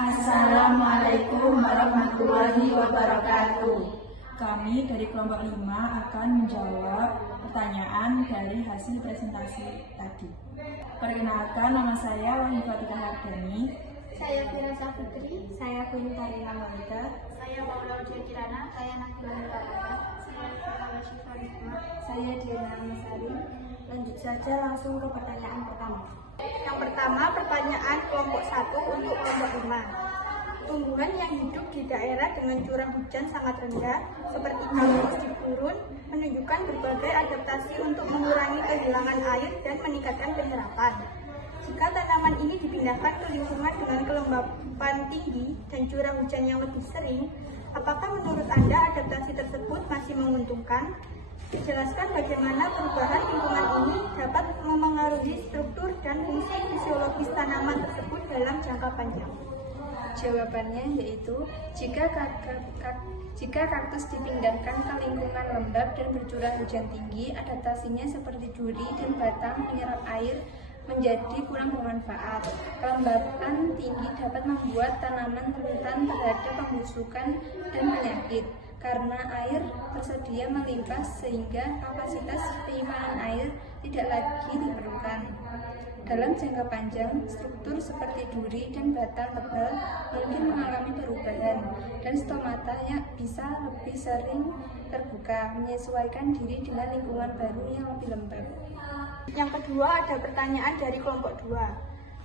Assalamualaikum warahmatullahi wabarakatuh. Kami dari kelompok 5 akan menjawab pertanyaan dari hasil presentasi tadi. Perkenalkan, nama saya Wahyu Fatika Hardani. Saya Firasa Putri. Saya Kuntarina Malika. Saya Maula Kirana. Saya Nabila Nuralaya. Saya Farah Syifarifma. Saya Diana Masari. Lanjut saja langsung ke pertanyaan pertama. Yang pertama, pertanyaan kelompok 1 untuk kelompok 5. Tumbuhan yang hidup di daerah dengan curah hujan sangat rendah, seperti kaktus di gurun, menunjukkan berbagai adaptasi untuk mengurangi kehilangan air dan meningkatkan penyerapan. Jika tanaman ini dipindahkan ke lingkungan dengan kelembapan tinggi dan curah hujan yang lebih sering, apakah menurut Anda adaptasi tersebut masih menguntungkan? Jelaskan bagaimana perubahan lingkungan ini dapat memengaruhi struktur dan fungsi fisiologis tanaman tersebut dalam jangka panjang. Jawabannya yaitu, jika kaktus dipindahkan ke lingkungan lembab dan bercurah hujan tinggi, adaptasinya seperti duri dan batang menyerap air menjadi kurang bermanfaat. Kelembapan tinggi dapat membuat tanaman rentan terhadap pembusukan dan penyakit, karena air tersedia melimpah sehingga kapasitas penyimpanan air tidak lagi diperlukan. Dalam jangka panjang, struktur seperti duri dan batang tebal mungkin mengalami perubahan, dan stomatanya bisa lebih sering terbuka, menyesuaikan diri dengan lingkungan baru yang lebih lembab. Yang kedua, ada pertanyaan dari kelompok 2.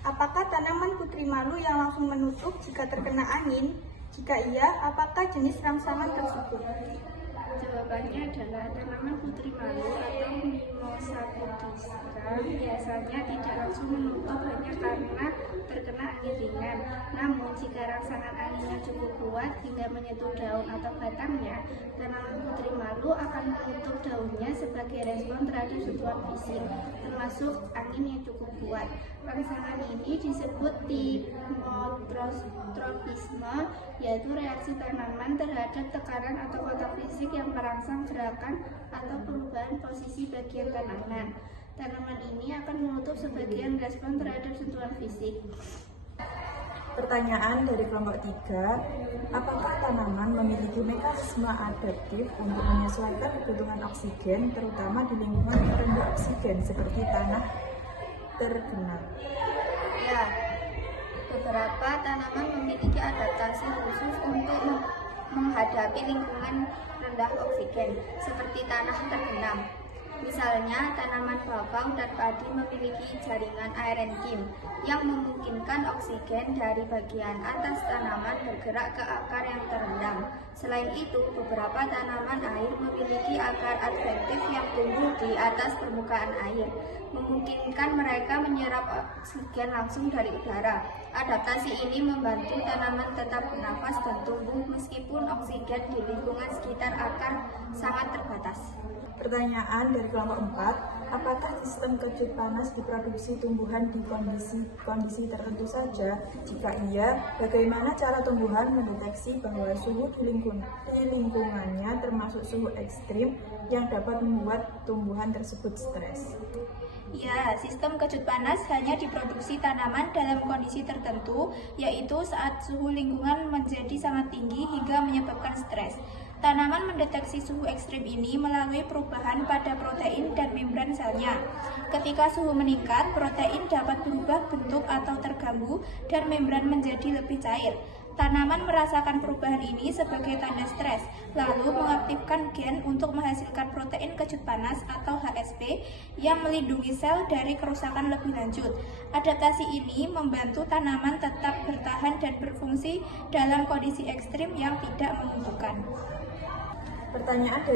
Apakah tanaman putri malu yang langsung menutup jika terkena angin? Jika iya, apakah jenis rangsangan tersebut? Jawabannya adalah tanaman putri malu atau Mimosa pudica biasanya tidak langsung menutup hanya karena terkena angin ringan. Namun, jika rangsangan anginnya cukup kuat hingga menyentuh daun atau batangnya, tanaman putri malu akan menutup daunnya sebagai respon terhadap sentuhan fisik, termasuk angin yang cukup kuat. Rangsangan ini disebut timotrophisme, yaitu reaksi tanaman terhadap tekanan atau kontak fisik yang merangsang gerakan atau perubahan posisi bagian tanaman. Tanaman ini akan menutup sebagian respon terhadap sentuhan fisik. Pertanyaan dari kelompok 3, apakah tanaman memiliki mekanisme adaptif untuk menyesuaikan kebutuhan oksigen, terutama di lingkungan yang rendah oksigen seperti tanah tergenang? Ya, beberapa tanaman memiliki adaptasi khusus untuk menghadapi lingkungan rendah oksigen, seperti tanah tergenang. Misalnya, tanaman bakau dan padi memiliki jaringan aerenkim yang memungkinkan oksigen dari bagian atas tanaman bergerak ke akar yang terendam. Selain itu, beberapa tanaman air memiliki akar adventif yang tumbuh di atas permukaan air, memungkinkan mereka menyerap oksigen langsung dari udara. Adaptasi ini membantu tanaman tetap bernafas dan tumbuh meskipun oksigen di lingkungan sekitar akar sangat terbatas. Pertanyaan dari kelompok 4, apakah sistem kejut panas diproduksi tumbuhan di kondisi tertentu saja? Jika iya, bagaimana cara tumbuhan mendeteksi bahwa suhu di lingkungannya termasuk suhu ekstrim yang dapat membuat tumbuhan tersebut stres? Ya, sistem kejut panas hanya diproduksi tanaman dalam kondisi tertentu, yaitu saat suhu lingkungan menjadi sangat tinggi hingga menyebabkan stres. Tanaman mendeteksi suhu ekstrim ini melalui perubahan pada protein dan membran selnya. Ketika suhu meningkat, protein dapat berubah bentuk atau terganggu dan membran menjadi lebih cair. Tanaman merasakan perubahan ini sebagai tanda stres, lalu mengaktifkan gen untuk menghasilkan protein kejut panas atau HSP yang melindungi sel dari kerusakan lebih lanjut. Adaptasi ini membantu tanaman tetap bertahan dan berfungsi dalam kondisi ekstrim yang tidak menguntungkan. Pertanyaan dari